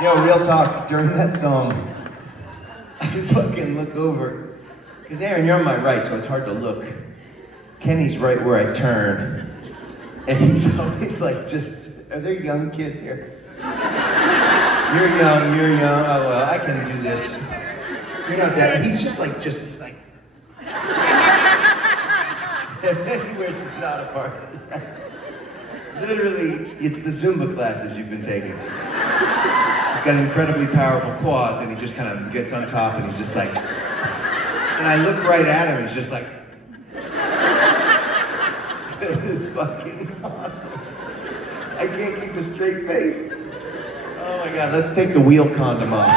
Yo, real talk, during that song, I fucking look over, because Aaron, you're on my right, so it's hard to look. Kenny's right where I turn, and he's always like, are there young kids here? You're young, oh well, I can do this. You're not that, he's just like, he's like. And then he wears his not a part of his head. Literally, it's the Zumba classes you've been taking. He's got incredibly powerful quads, and he just kind of gets on top, and he's just like, and I look right at him, and he's just like, it's fucking awesome. I can't keep a straight face. Oh my God, let's take the wheel condom off.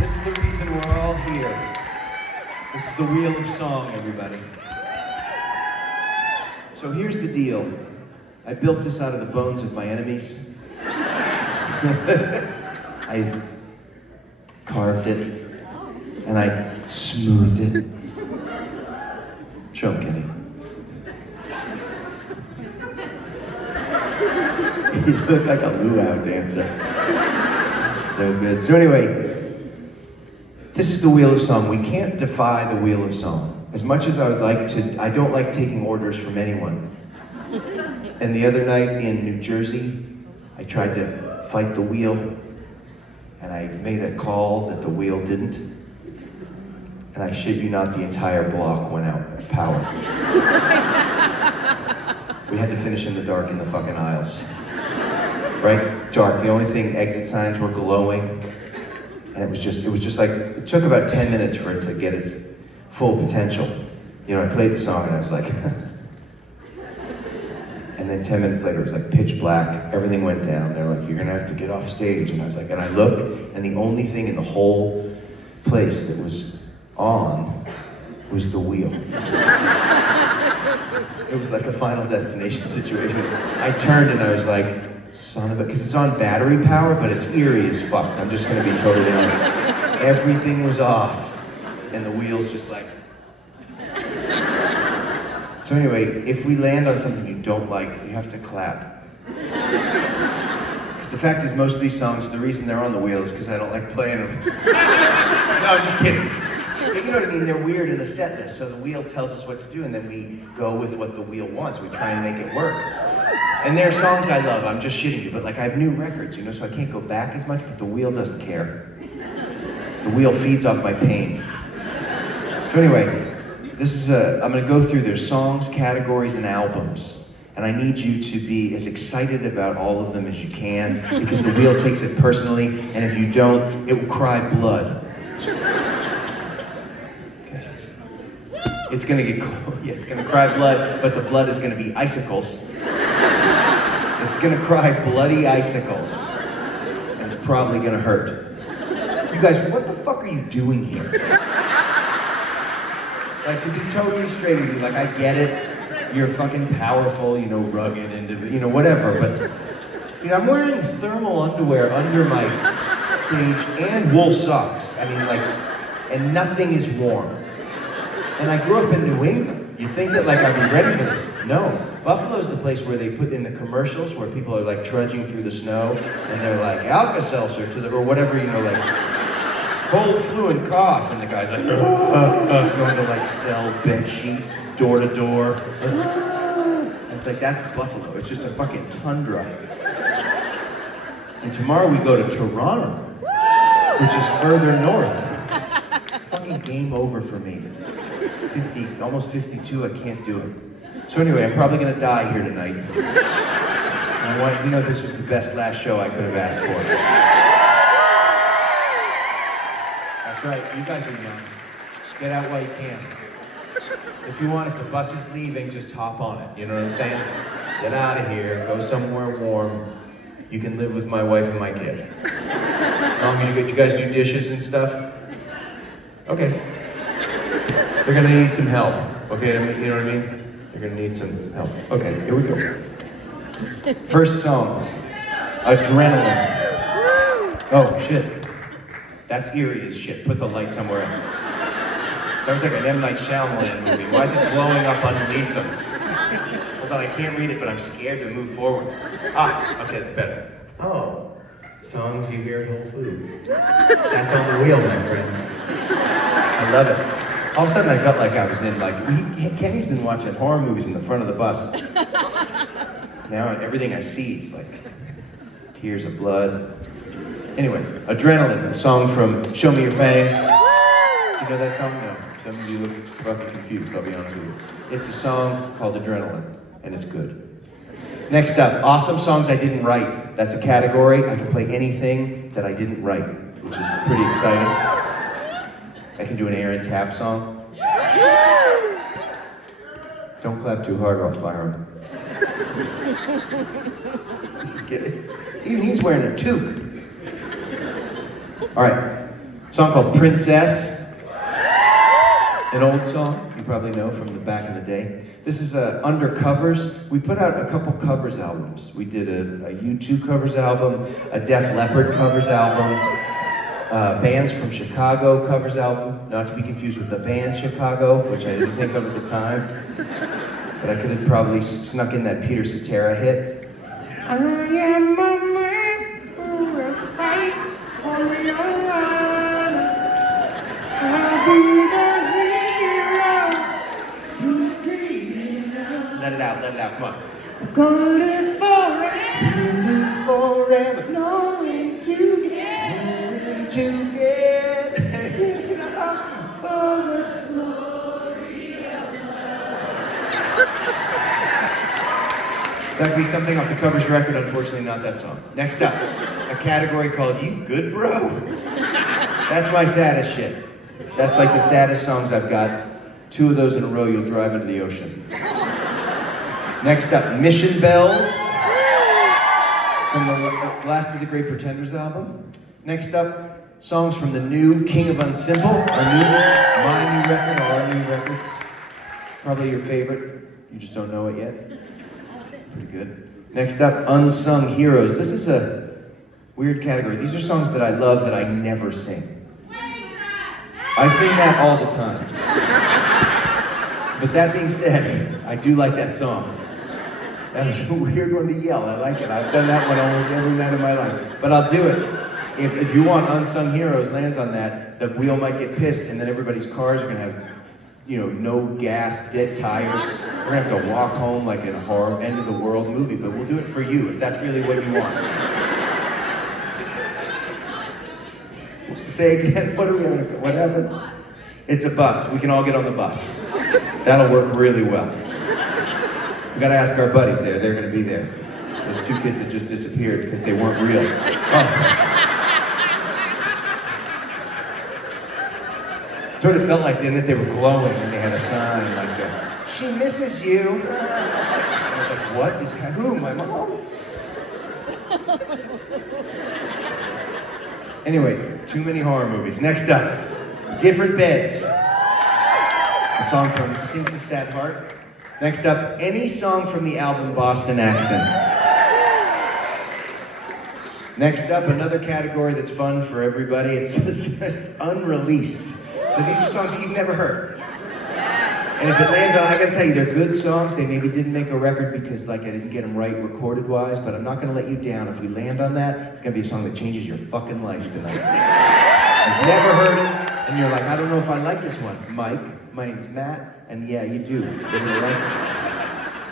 This is the reason we're all here. This is the wheel of song, everybody. So here's the deal. I built this out of the bones of my enemies. I carved it, and I smoothed it. Show him, Kenny. You look like a luau dancer. So good. So anyway, this is the wheel of song. We can't defy the wheel of song. As much as I would like to, I don't like taking orders from anyone. And the other night in New Jersey, I tried to fight the wheel, and I made a call that the wheel didn't. And I shit you not, the entire block went out of power. We had to finish in the dark in the fucking aisles. Right? Dark. The only thing, exit signs were glowing. And it was just like, it took about 10 minutes for it to get its full potential. You know, I played the song and I was like, and then 10 minutes later it was like pitch black, everything went down. They're like, you're gonna have to get off stage. And I was like, and I look, and the only thing in the whole place that was on was the wheel. It was like a Final Destination situation. I turned and I was like, son of a, because it's on battery power, but it's eerie as fuck. I'm just gonna be totally honest. Everything was off, and the wheel's just like. So anyway, if we land on something you don't like, you have to clap. Because the fact is, most of these songs, the reason they're on the wheel is because I don't like playing them. No, I'm just kidding. But you know what I mean, they're weird in a set list, so the wheel tells us what to do, and then we go with what the wheel wants. We try and make it work. And there are songs I love, I'm just shitting you, but like I have new records, you know, so I can't go back as much, but the wheel doesn't care. The wheel feeds off my pain. So anyway, I'm gonna go through their songs, categories, and albums. And I need you to be as excited about all of them as you can, because the wheel takes it personally, and if you don't, it will cry blood. Okay. It's gonna get cold, yeah, it's gonna cry blood, but the blood is gonna be icicles. It's gonna cry bloody icicles, and it's probably gonna hurt. You guys, what the fuck are you doing here? Like, to be totally straight with you, like, I get it, you're fucking powerful, you know, rugged, you know, whatever, but, you know, I'm wearing thermal underwear under my stage and wool socks. I mean, like, and nothing is warm. And I grew up in New England. You think that, like, I'd be ready for this? No. Buffalo's the place where they put in the commercials where people are, like, trudging through the snow, and they're like, Alka-Seltzer or whatever, you know, like, cold, flu, and cough, and the guy's like, going to like sell bed sheets door to door. And it's like, that's Buffalo. It's just a fucking tundra. And tomorrow we go to Toronto, which is further north. Fucking game over for me. 50, almost 52, I can't do it. So anyway, I'm probably gonna die here tonight. And I want you to know this was the best last show I could have asked for. That's right, you guys are young. Get out while you can. If you want, if the bus is leaving, just hop on it, you know what I'm saying? Get out of here, go somewhere warm. You can live with my wife and my kid. As long as you guys do dishes and stuff. Okay. They're gonna need some help, okay? You know what I mean? They're gonna need some help. Okay, here we go. First song, Adrenaline. Oh, shit. That's eerie as shit. Put the light somewhere else. That was like an M. Night Shyamalan movie. Why is it blowing up underneath them? Hold called I Can't Read It, but I'm Scared to Move Forward. Okay, that's better. Oh, songs you hear at Whole Foods. That's on the wheel, my friends. I love it. All of a sudden I felt like I was in, like, Kenny's been watching horror movies in the front of the bus. Now everything I see is like tears of blood. Anyway, Adrenaline, a song from Show Me Your Fangs. Do you know that song? No. Some of you look fucking confused, I'll be honest with you. It's a song called Adrenaline, and it's good. Next up, awesome songs I didn't write. That's a category. I can play anything that I didn't write, which is pretty exciting. I can do an Aaron Tapp song. Don't clap too hard or I'll fire him. Just kidding. Even he's wearing a toque. All right, a song called Princess. An old song you probably know from the back in the day. This is under covers. We put out a couple covers albums. We did a U2 covers album, a Def Leppard covers album, Bands from Chicago covers album, not to be confused with the band Chicago, which I didn't think of at the time. But I could have probably snuck in that Peter Cetera hit. I am a man who will fight for your honor. I'll be the hero. Let it out, come on. I'm gonna live forever, knowing to get for the glory of love. That could be something off the Covers record, unfortunately not that song. Next up, a category called You Good Bro? That's my saddest shit. That's like the saddest songs I've got. 2 of those in a row, you'll drive into the ocean. Next up, Mission Bells from the last of the Great Pretenders album. Next up, songs from the new King of Unsimple, my new record, or our new record. Probably your favorite, you just don't know it yet. Pretty good. Next up, Unsung Heroes. This is a weird category. These are songs that I love that I never sing. I sing that all the time. But that being said, I do like that song. That was a weird one to yell. I like it. I've done that one almost every night of my life. But I'll do it. If you want Unsung Heroes lands on that, the wheel might get pissed and then everybody's cars are gonna have, no gas, dead tires. We're gonna have to walk home like in a horror, end of the world movie, but we'll do it for you if that's really what you want. Say again, what happened? It's a bus. We can all get on the bus. That'll work really well. We gotta ask our buddies there. They're gonna be there. Those 2 kids that just disappeared because they weren't real. Oh. Sort of felt like, didn't it? They were glowing and they had a sign like, she misses you. I was like, what is that? Who? My mom? Anyway, too many horror movies. Next up, Different Beds. A song from Sings the Sad Heart. Next up, any song from the album Boston Accent. Next up, another category that's fun for everybody. It's unreleased. So these are songs that you've never heard. And if it lands on, I gotta tell you, they're good songs. They maybe didn't make a record because I didn't get them right recorded-wise, but I'm not gonna let you down. If we land on that, it's gonna be a song that changes your fucking life tonight. You've never heard it, and you're like, I don't know if I like this one. Mike, my name's Matt, and yeah, you do. You're gonna like it.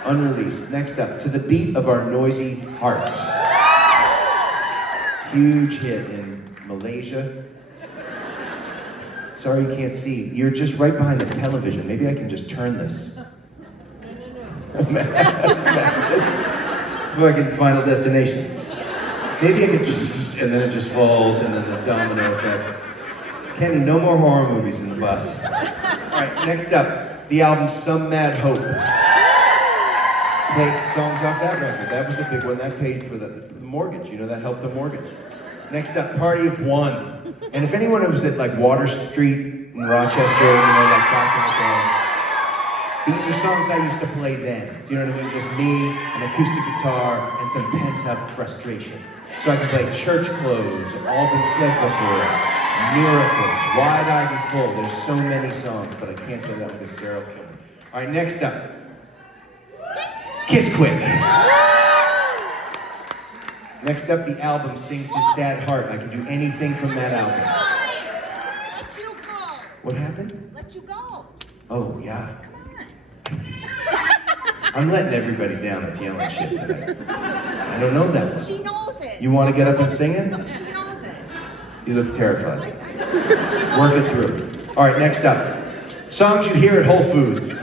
Unreleased. Next up, To the Beat of Our Noisy Hearts. Huge hit in Malaysia. Sorry you can't see. You're just right behind the television. Maybe I can just turn this. It's fucking Final Destination. Maybe I can just, and then it just falls, and then the domino effect. Kenny, no more horror movies in the bus. All right, next up, the album Some Mad Hope. Played songs off that record. That was a big one. That paid for the mortgage. That helped the mortgage. Next up, Party of One. And if anyone was at Water Street in Rochester, back in the day, these are songs I used to play then. Do you know what I mean? Just me, an acoustic guitar, and some pent-up frustration. So I can play Church Clothes, All Been Said Before, Miracles, Wide-Eyed and Full. There's so many songs, but I can't do that because Sarah will kill me. All right, next up. Kiss Quick. Next up, the album Sings His Sad Heart. I can do anything from that album. Let you go. What happened? Let you go. Oh, yeah. Come on. I'm letting everybody down that's yelling shit tonight. I don't know that one. She knows it. You want to get up and sing it? No, she knows it. You look terrified. I know. Work it through. All right, next up. Songs you hear at Whole Foods.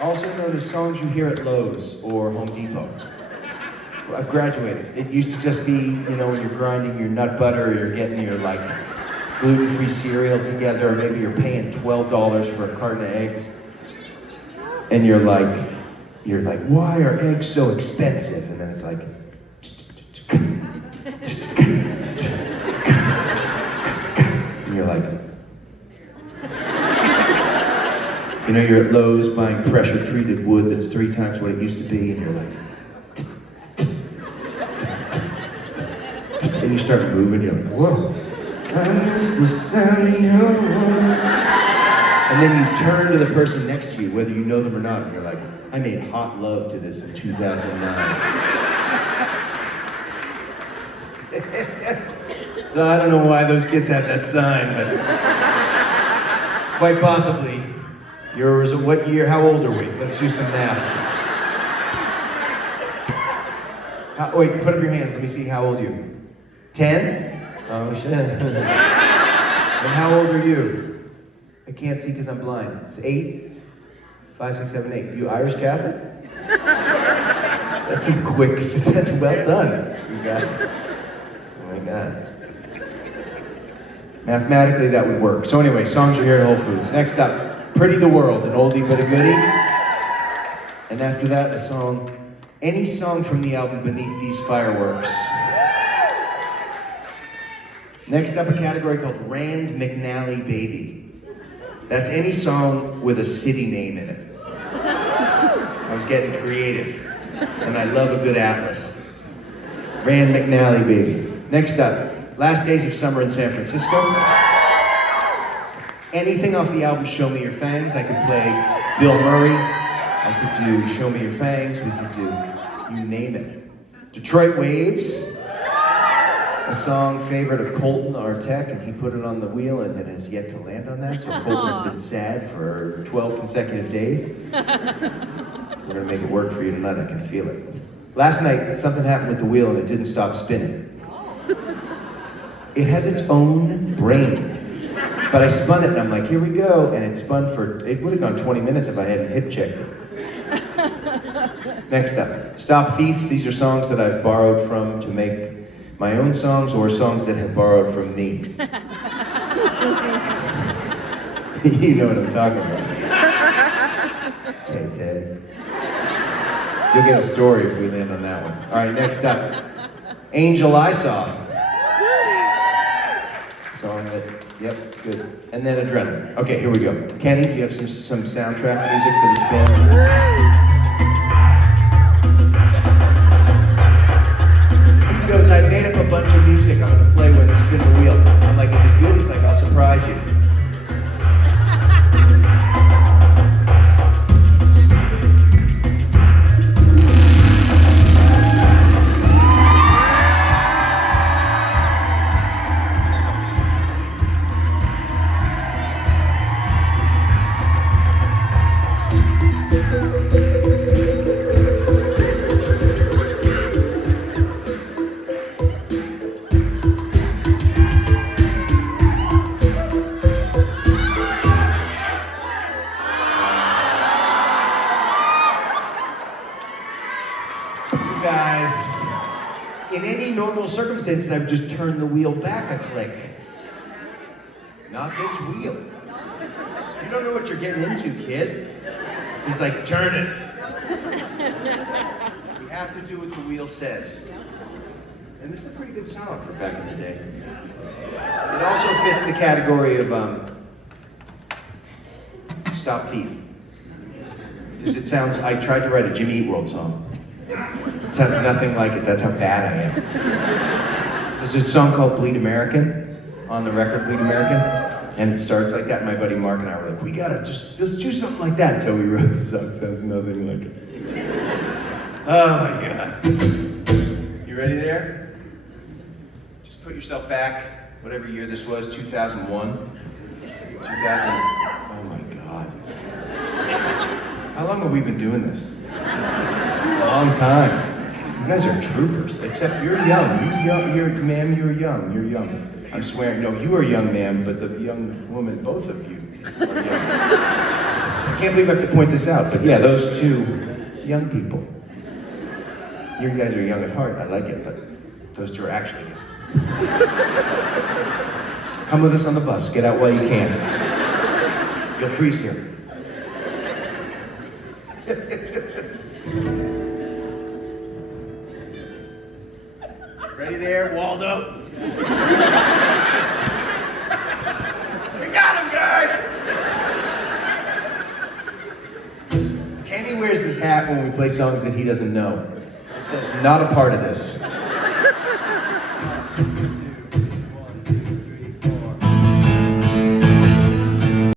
Also known as songs you hear at Lowe's or Home Depot. I've graduated. It used to just be, you know, when you're grinding your nut butter or you're getting your, like, gluten-free cereal together, or maybe you're paying $12 for a carton of eggs. And you're like, why are eggs so expensive? And then it's like, and you're like, you know, you're at Lowe's buying pressure-treated wood that's 3 times what it used to be, and you're like, and you start moving, you're like, whoa, I miss the sound of your voice. And then you turn to the person next to you, whether you know them or not, and you're like, I made hot love to this in 2009. So I don't know why those kids had that sign, but quite possibly, yours, what year, how old are we? Let's do some math. Wait, put up your hands, let me see, how old are you? 10? Oh shit. And how old are you? I can't see because I'm blind. It's 8? 5, 6, 7, 8. You Irish Catholic? That's some quick, that's well done, you guys. Oh my God. Mathematically that would work. So anyway, songs you hear at Whole Foods. Next up, Pretty the World, an oldie but a goodie. And after that, a song, any song from the album Beneath These Fireworks. Next up, a category called Rand McNally Baby. That's any song with a city name in it. I was getting creative, and I love a good atlas. Rand McNally Baby. Next up, Last Days of Summer in San Francisco. Anything off the album Show Me Your Fangs. I could play Bill Murray. I could do Show Me Your Fangs. We could do, you name it. Detroit Waves. A song favorite of Colton, our tech, and he put it on the wheel and it has yet to land on that, so Colton has been sad for 12 consecutive days. We're gonna make it work for you tonight, I can feel it. Last night, something happened with the wheel and it didn't stop spinning. It has its own brain. But I spun it and I'm like, here we go, and it spun for, it would have gone 20 minutes if I hadn't hip checked it. Next up, Stop Thief. These are songs that I've borrowed from to make my own songs or songs that have borrowed from me. You know what I'm talking about. Tay Tay. You'll get a story if we land on that one. All right, next up, Angel I Saw. Song that, yep, good. And then Adrenaline. Okay, here we go. Kenny, do you have some soundtrack music for the spin? He goes, I made up a bunch of music I'm gonna play when you spin the wheel. I'm like, is it good? He's like, I'll surprise you. Guys, in any normal circumstances, I would just turn the wheel back a click. Not this wheel. You don't know what you're getting into, kid. He's like, turn it. We have to do what the wheel says. And this is a pretty good song for back in the day. It also fits the category of Stop Thief. Because it sounds, I tried to write a Jimmy Eat World song. It sounds nothing like it, that's how bad I am. There's a song called Bleed American, on the record Bleed American, And it starts like that. My buddy Mark and I were like, we gotta just do something like that. So we wrote the song. Sounds nothing like it. Oh my God. You ready there? Just put yourself back, whatever year this was, 2001. 2000. Oh my God. How long have we been doing this? A long time. You guys are troopers, except you're young. Ma'am, you're young. You're young. I'm swearing. No, you are young, ma'am, but the young woman, both of you are young. I can't believe I have to point this out, but yeah, those two young people. You guys are young at heart. I like it, but those two are actually young. Come with us on the bus. Get out while you can. You'll freeze here. Ready there, Waldo? We got him, guys! Kenny wears this hat when we play songs that he doesn't know. It says, not a part of this.